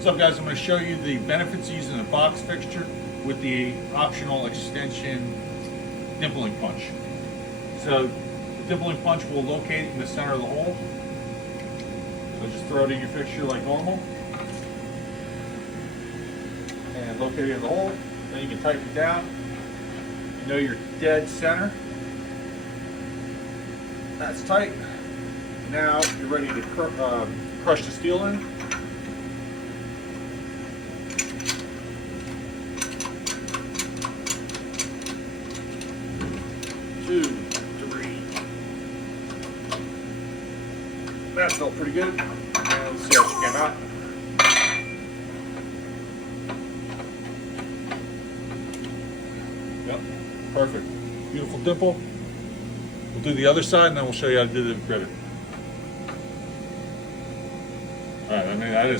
What's up, guys? I'm going to show you the benefits of using a box fixture with the optional extension dimpling punch. So the dimpling punch will locate it in the center of the hole. So just throw it in your fixture like normal and locate it in the hole. Then you can tighten it down. You know your dead center. That's tight. Now you're ready to crush the steel in. Two, three. That felt pretty good. And let's see how she came out. Yep, perfect. Beautiful dimple. We'll do the other side and then we'll show you how to do the rivet. All right, I mean, that is